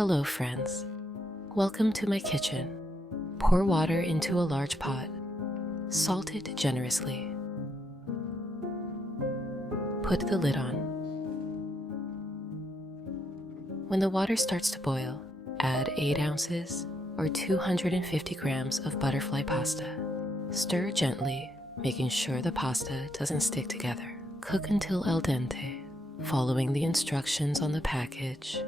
Hello friends, welcome to my kitchen. Pour water into a large pot. Salt it generously. Put the lid on. When the water starts to boil, add 8 ounces or 250 grams of butterfly pasta. Stir gently, making sure the pasta doesn't stick together. Cook until al dente, following the instructions on the package.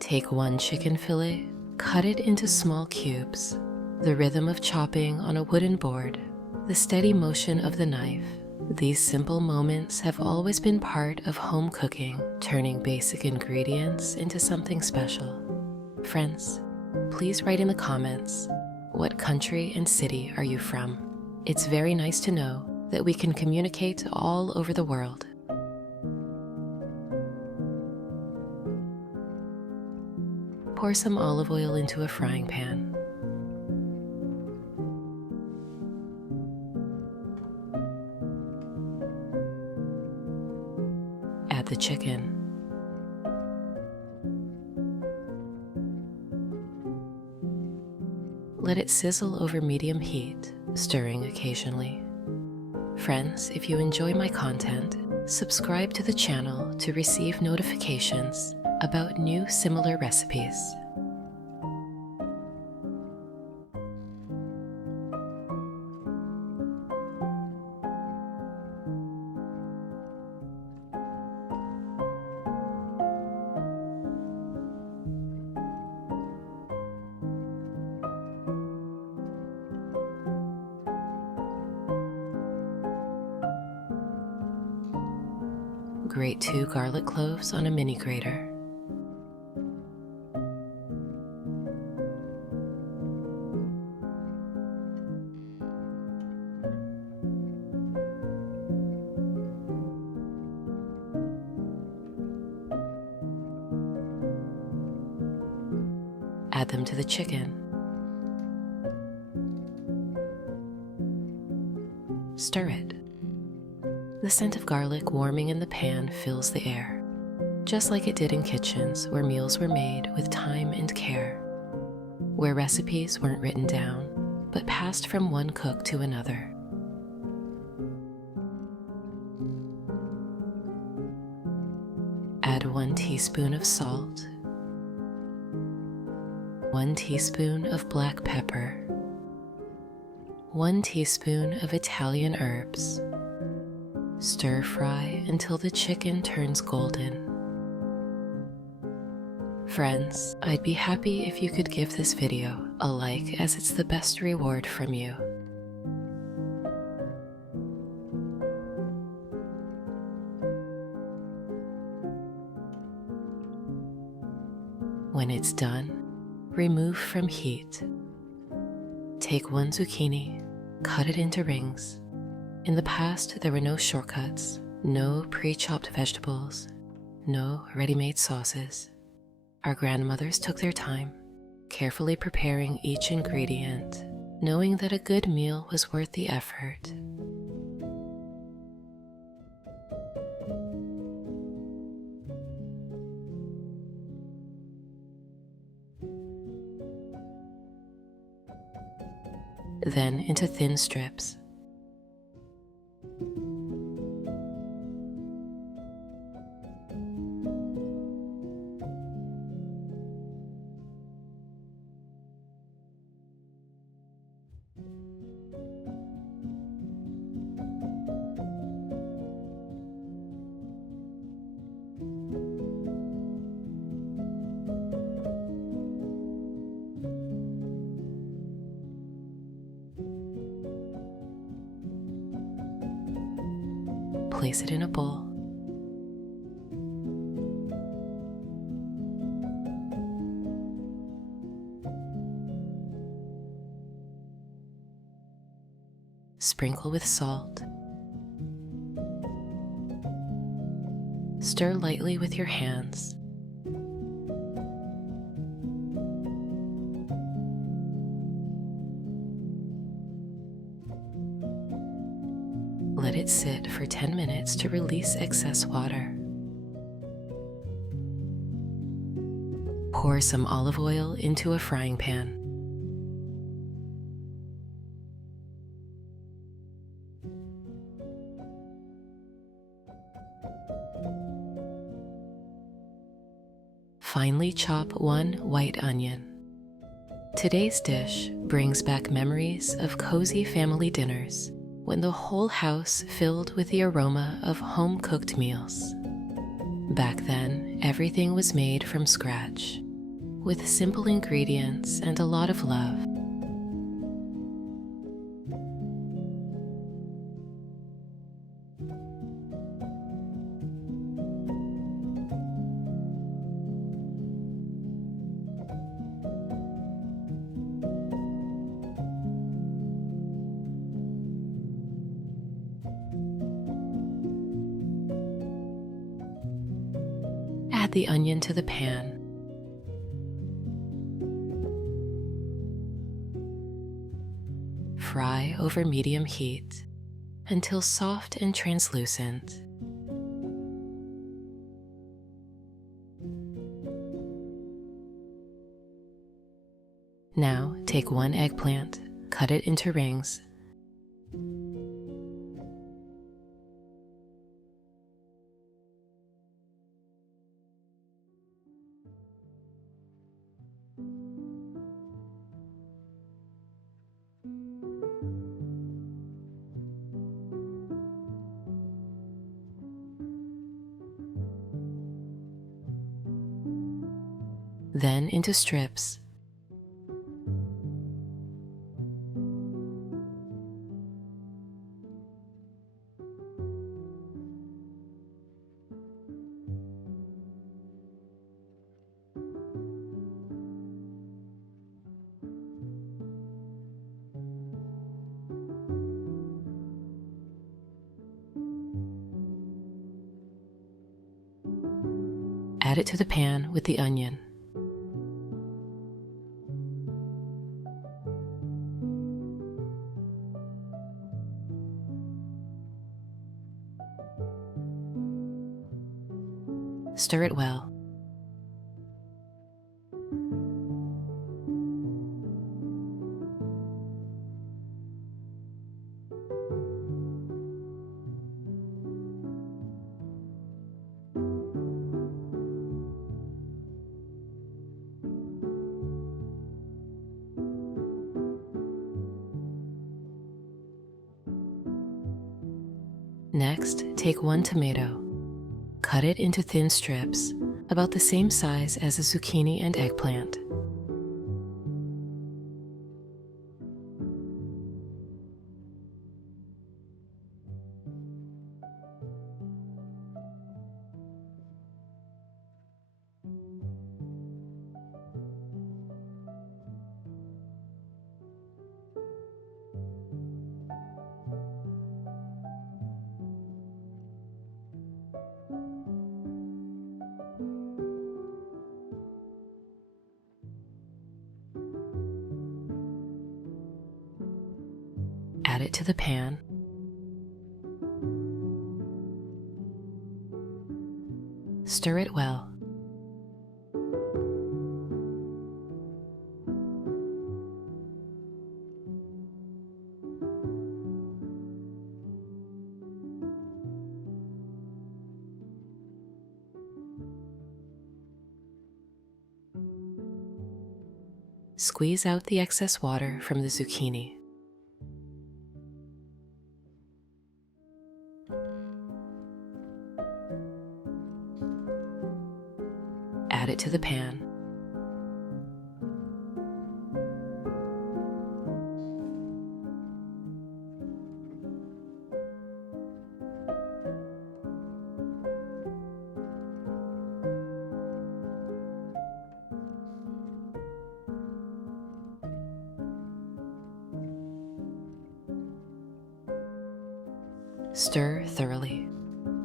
Take 1 chicken fillet, cut it into small cubes. The rhythm of chopping on a wooden board, the steady motion of the knife, these simple moments have always been part of home cooking, turning basic ingredients into something special. Friends, please write in the comments, what country and city are you from? It's very nice to know that we can communicate all over the world. Pour some olive oil into a frying pan. Add the chicken. Let it sizzle over medium heat, stirring occasionally. Friends, if you enjoy my content, subscribe to the channel to receive notifications about new similar recipes. Grate 2 garlic cloves on a mini grater. Add them to the chicken. Stir it. The scent of garlic warming in the pan fills the air, just like it did in kitchens where meals were made with time and care, where recipes weren't written down, but passed from one cook to another. Add 1 teaspoon of salt, 1 teaspoon of black pepper, 1 teaspoon of Italian herbs. Stir fry until the chicken turns golden. Friends, I'd be happy if you could give this video a like, as it's the best reward from you. When it's done, remove from heat. Take 1 zucchini, cut it into rings. In the past, there were no shortcuts, no pre-chopped vegetables, no ready-made sauces. Our grandmothers took their time, carefully preparing each ingredient, knowing that a good meal was worth the effort. Then into thin strips. Place it in a bowl. Sprinkle with salt. Stir lightly with your hands. Let it sit for 10 minutes to release excess water. Pour some olive oil into a frying pan. Finely chop one white onion. Today's dish brings back memories of cozy family dinners when the whole house filled with the aroma of home-cooked meals. Back then, everything was made from scratch, with simple ingredients and a lot of love. Add the onion to the pan. Fry over medium heat until soft and translucent. Now take one eggplant, cut it into rings. Then into strips. Add it to the pan with the onion. Stir it well. Next, take one tomato. Cut it into thin strips, about the same size as a zucchini and eggplant. Add it to the pan. Stir it well. Squeeze out the excess water from the zucchini. Add it to the pan. Stir thoroughly.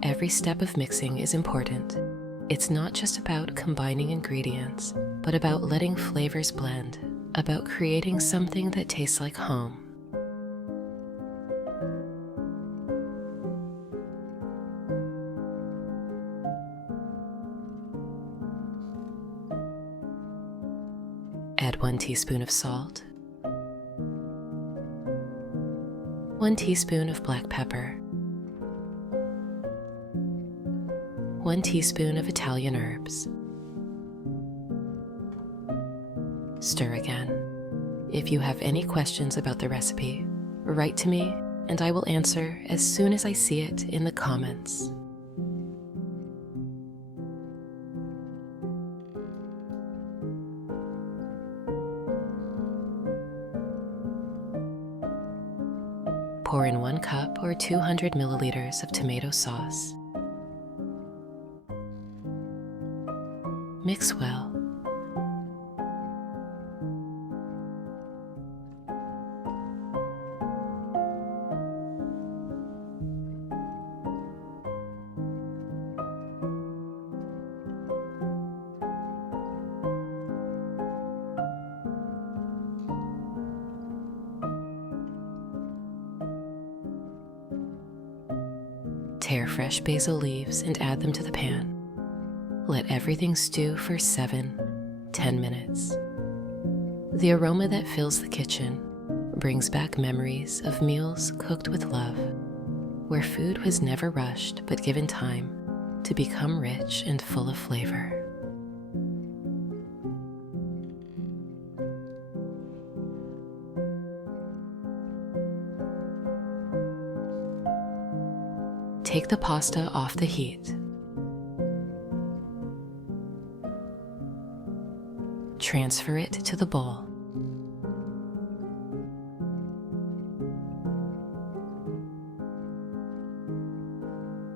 Every step of mixing is important. It's not just about combining ingredients, but about letting flavors blend, about creating something that tastes like home. Add 1 teaspoon of salt, 1 teaspoon of black pepper, 1 teaspoon of Italian herbs. Stir again. If you have any questions about the recipe, write to me and I will answer as soon as I see it in the comments. Pour in 1 cup or 200 milliliters of tomato sauce. Mix well. Tear fresh basil leaves and add them to the pan. Let everything stew for 7-10 minutes. The aroma that fills the kitchen brings back memories of meals cooked with love, where food was never rushed but given time to become rich and full of flavor. Take the pasta off the heat. Transfer it to the bowl.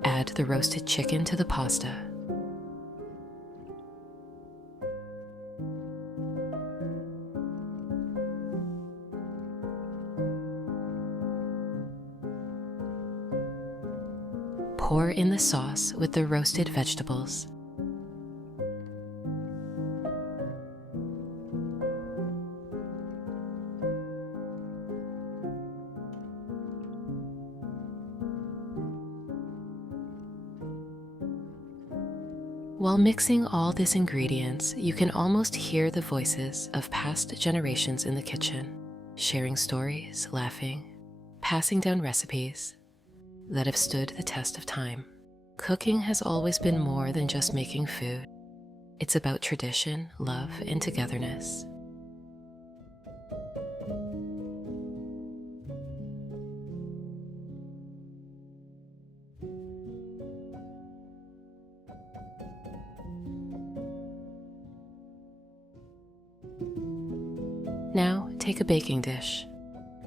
Add the roasted chicken to the pasta. Pour in the sauce with the roasted vegetables. While mixing all these ingredients, you can almost hear the voices of past generations in the kitchen, sharing stories, laughing, passing down recipes that have stood the test of time. Cooking has always been more than just making food. It's about tradition, love, and togetherness. Now, take a baking dish.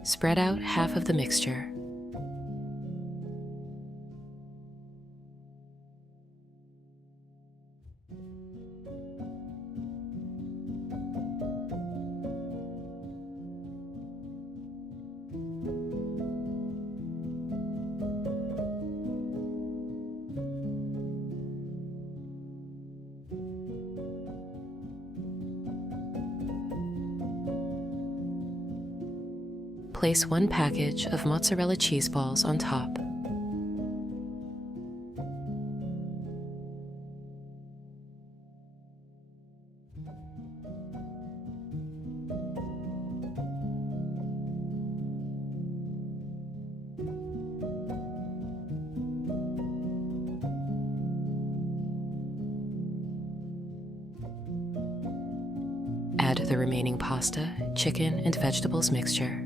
Spread out half of the mixture. Place 1 package of mozzarella cheese balls on top. Add the remaining pasta, chicken, and vegetables mixture.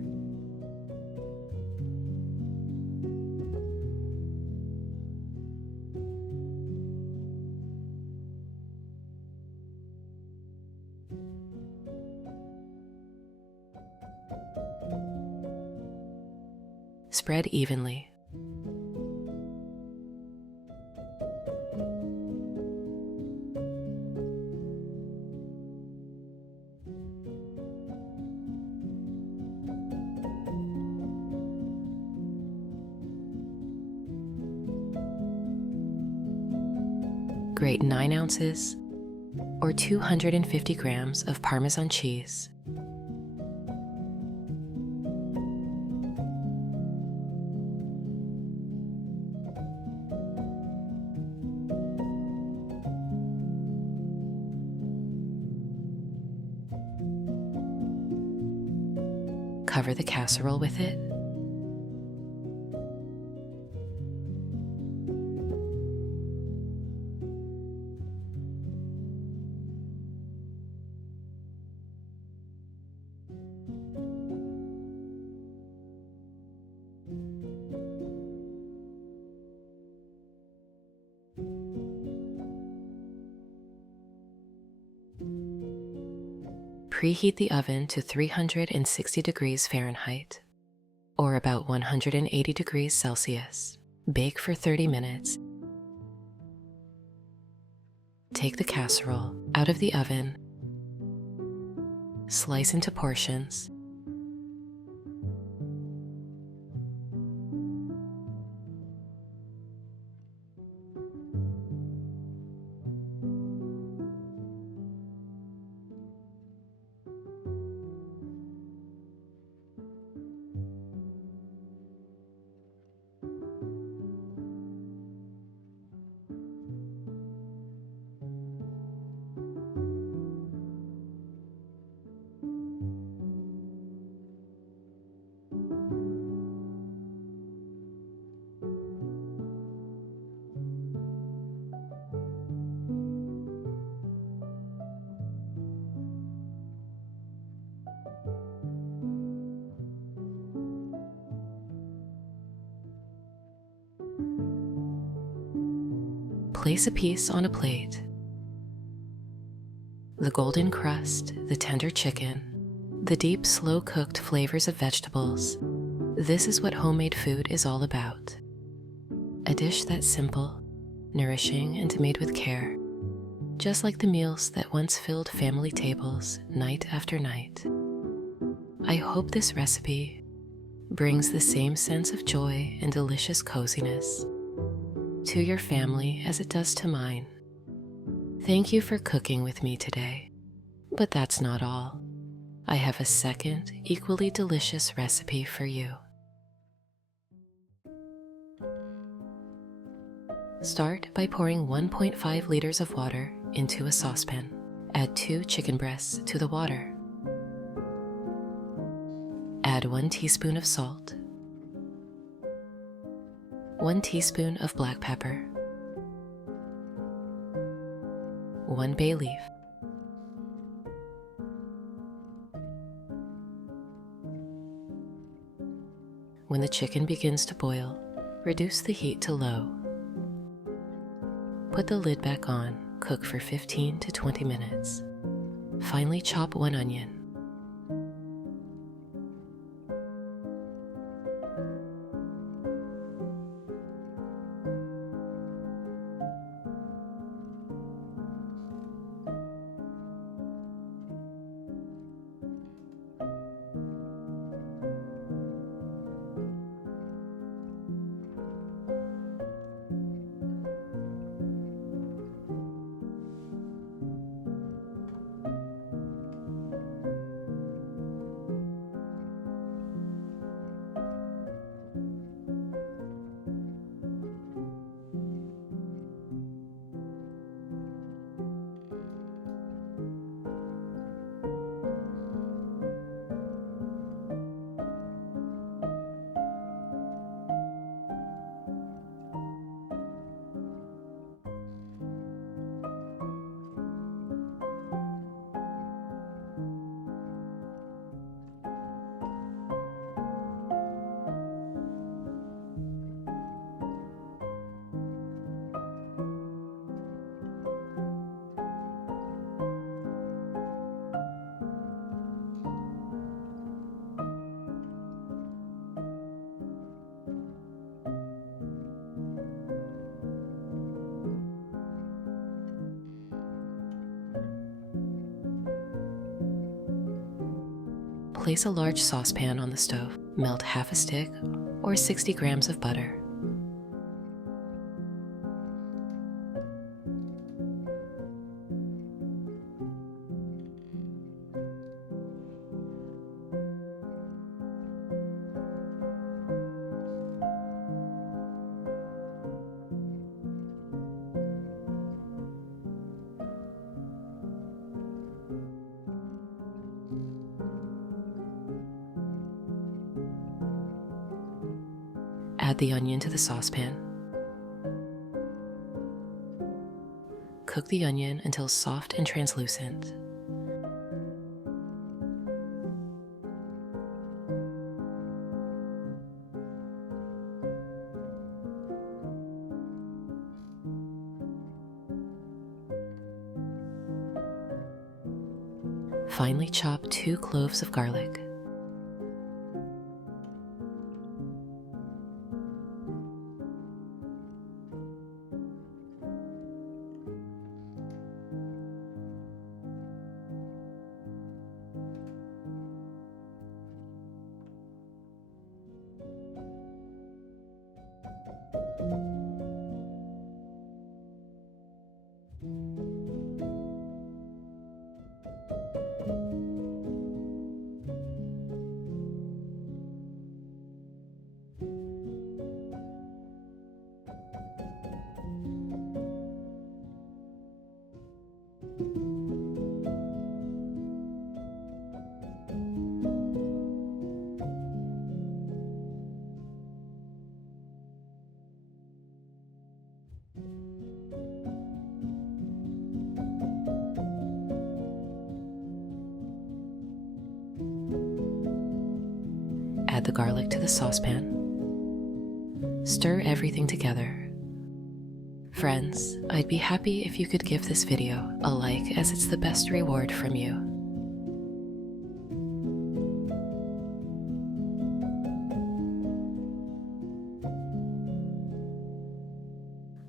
Spread evenly. Grate 9 ounces or 250 grams of Parmesan cheese. cover the casserole with it. Preheat the oven to 360 degrees Fahrenheit, or about 180 degrees Celsius. Bake for 30 minutes. Take the casserole out of the oven, slice into portions, place a piece on a plate. The golden crust, the tender chicken, the deep, slow-cooked flavors of vegetables. This is what homemade food is all about. A dish that's simple, nourishing, and made with care, just like the meals that once filled family tables night after night. I hope this recipe brings the same sense of joy and delicious coziness to your family as it does to mine. Thank you for cooking with me today. But that's not all. I have a second, equally delicious recipe for you. Start by pouring 1.5 liters of water into a saucepan. Add 2 chicken breasts to the water. Add 1 teaspoon of salt, 1 teaspoon of black pepper, 1 bay leaf, when the chicken begins to boil, reduce the heat to low. Put the lid back on, cook for 15 to 20 minutes. Finely chop 1 onion. Place a large saucepan on the stove. Melt half a stick or 60 grams of butter. Add the onion to the saucepan. Cook the onion until soft and translucent. Finely chop 2 cloves of garlic. Add the garlic to the saucepan. Stir everything together. Friends, I'd be happy if you could give this video a like, as it's the best reward from you.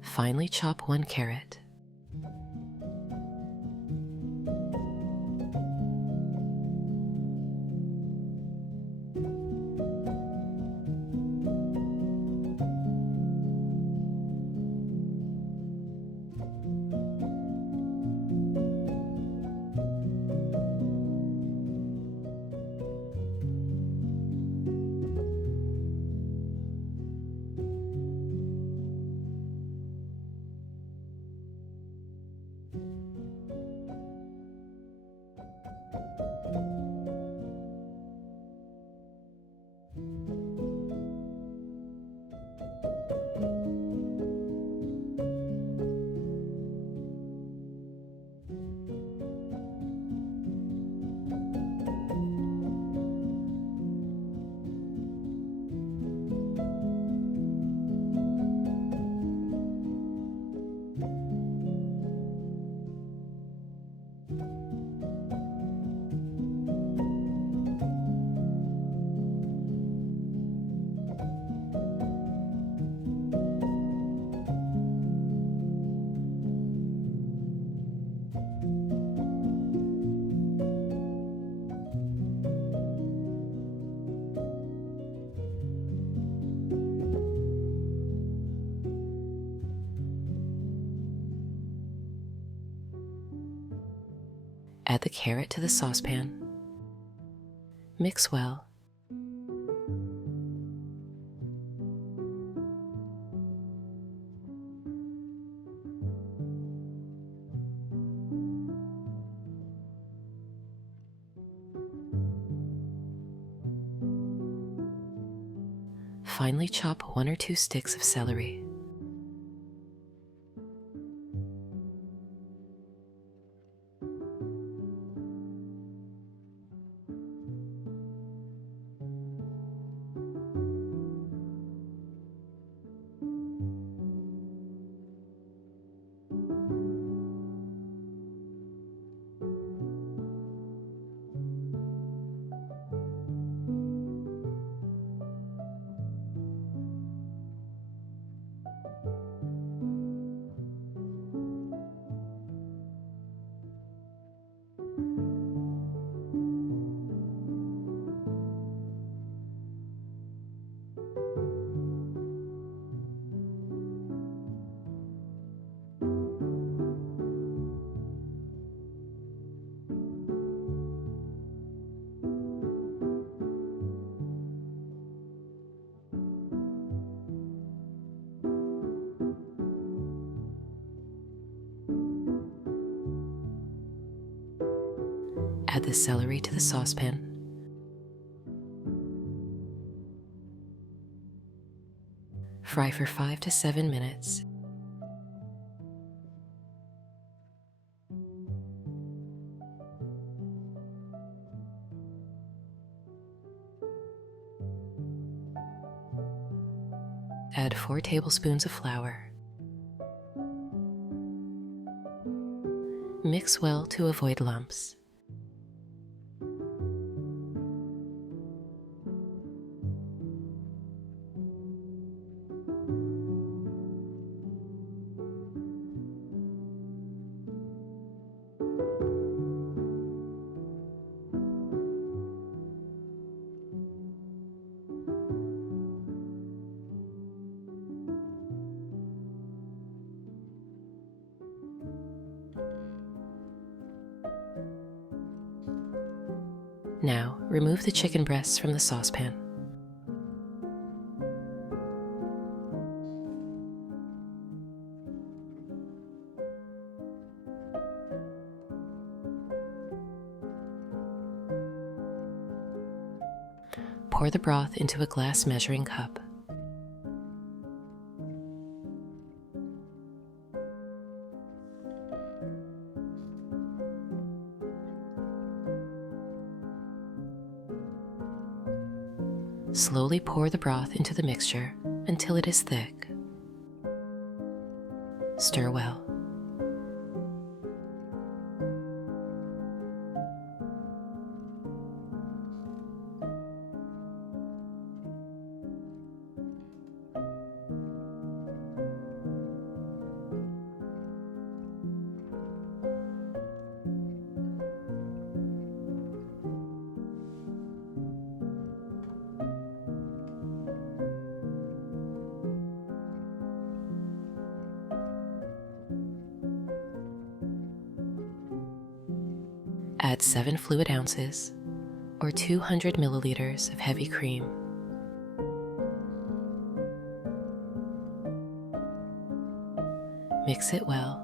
Finely chop 1 carrot. Add the carrot to the saucepan. Mix well. Finely chop 1 or 2 sticks of celery. Add the celery to the saucepan. Fry for 5 to 7 minutes. Add 4 tablespoons of flour. Mix well to avoid lumps. Now, remove the chicken breasts from the saucepan. Pour the broth into a glass measuring cup. Slowly pour the broth into the mixture until it is thick. Stir well. Add 7 fluid ounces, or 200 milliliters of heavy cream. Mix it well.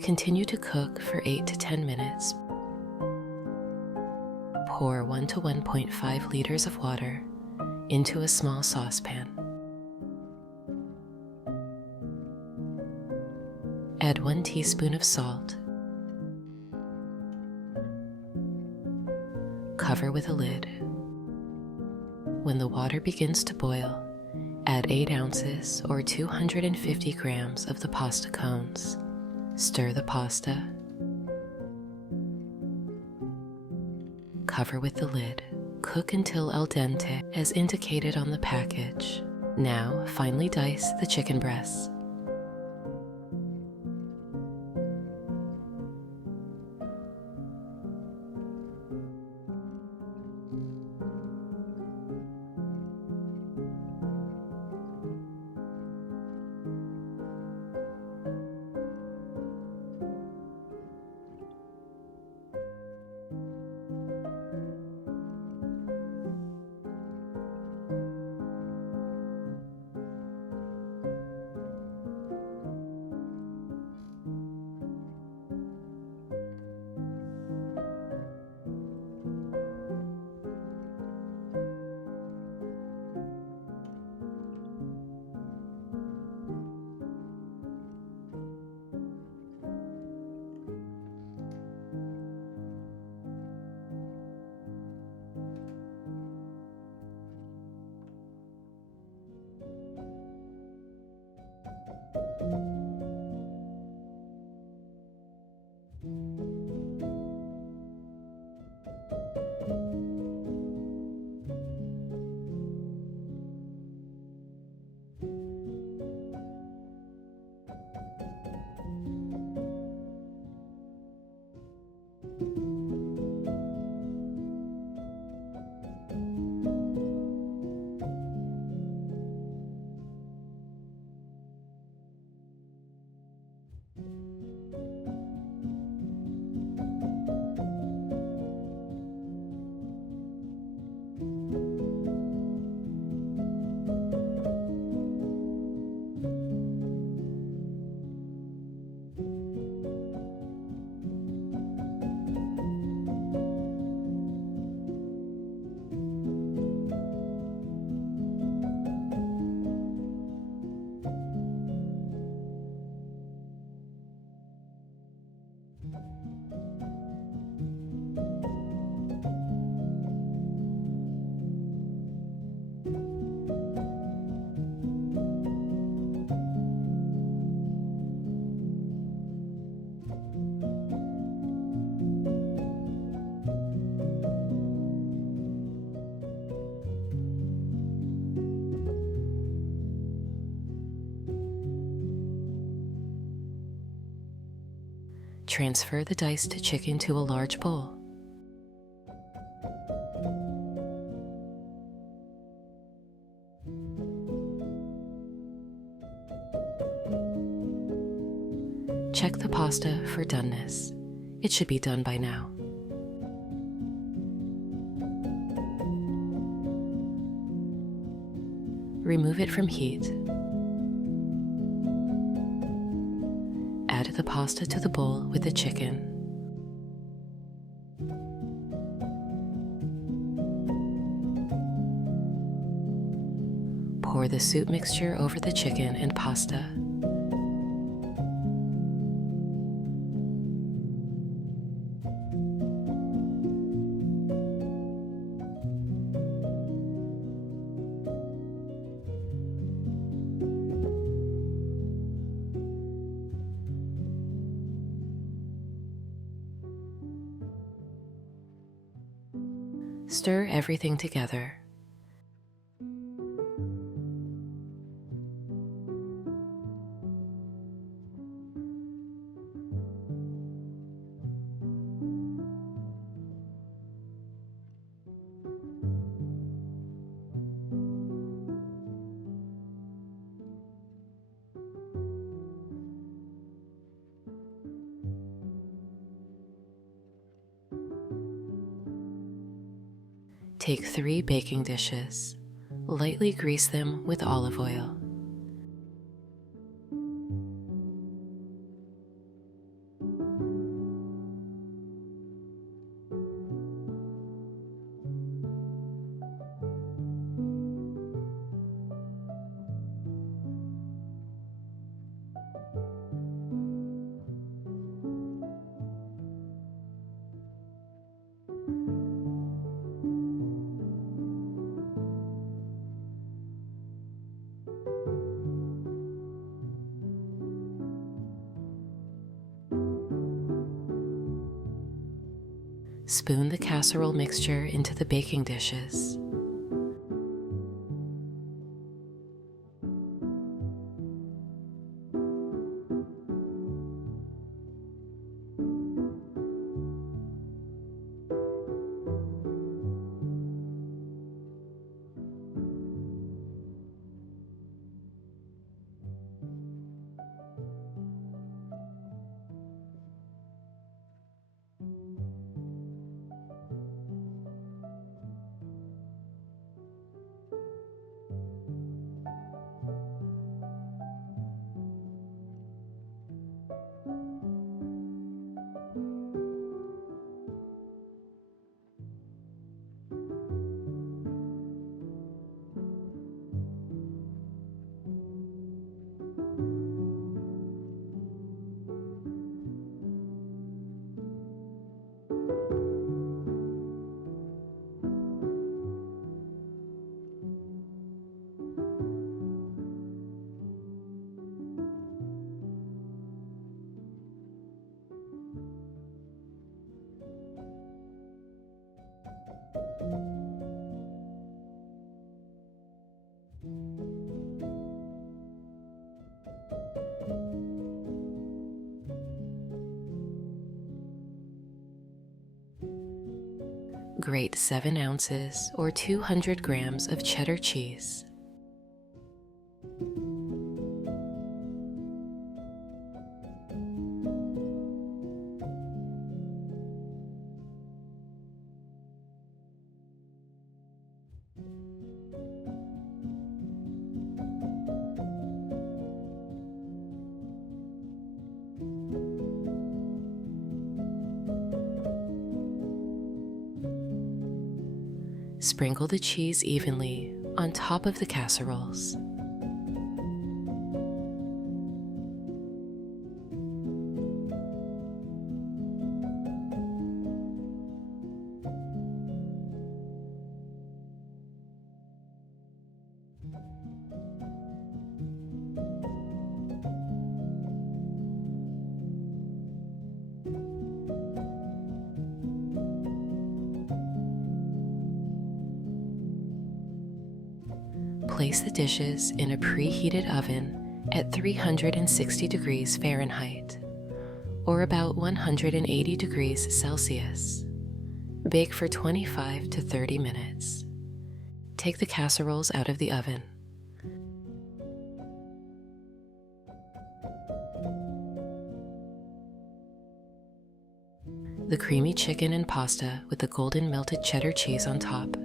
Continue to cook for 8 to 10 minutes. Pour 1 to 1.5 liters of water into a small saucepan. Add 1 teaspoon of salt. Cover with a lid. When the water begins to boil, add 8 ounces or 250 grams of the pasta cones. Stir the pasta. Cover with the lid. Cook until al dente as indicated on the package. Now finely dice the chicken breasts. Transfer the diced chicken to a large bowl. Check the pasta for doneness. It should be done by now. Remove it from heat. Add the pasta to the bowl with the chicken. Pour the soup mixture over the chicken and pasta. Stir everything together. Take 3 baking dishes. Lightly grease them with olive oil. Spoon the casserole mixture into the baking dishes. Grate 7 ounces or 200 grams of cheddar cheese. Sprinkle the cheese evenly on top of the casseroles. place the dishes in a preheated oven at 360 degrees Fahrenheit, or about 180 degrees Celsius. Bake for 25 to 30 minutes. Take the casseroles out of the oven. The creamy chicken and pasta with the golden melted cheddar cheese on top.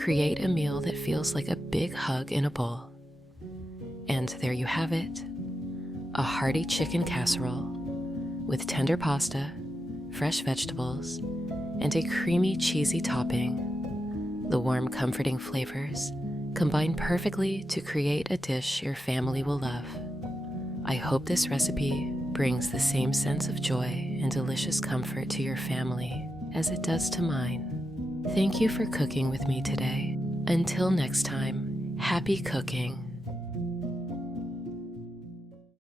Create a meal that feels like a big hug in a bowl. And there you have it, a hearty chicken casserole with tender pasta, fresh vegetables, and a creamy cheesy topping. The warm, comforting flavors combine perfectly to create a dish your family will love. I hope this recipe brings the same sense of joy and delicious comfort to your family as it does to mine. Thank you for cooking with me today. Until next time, happy cooking.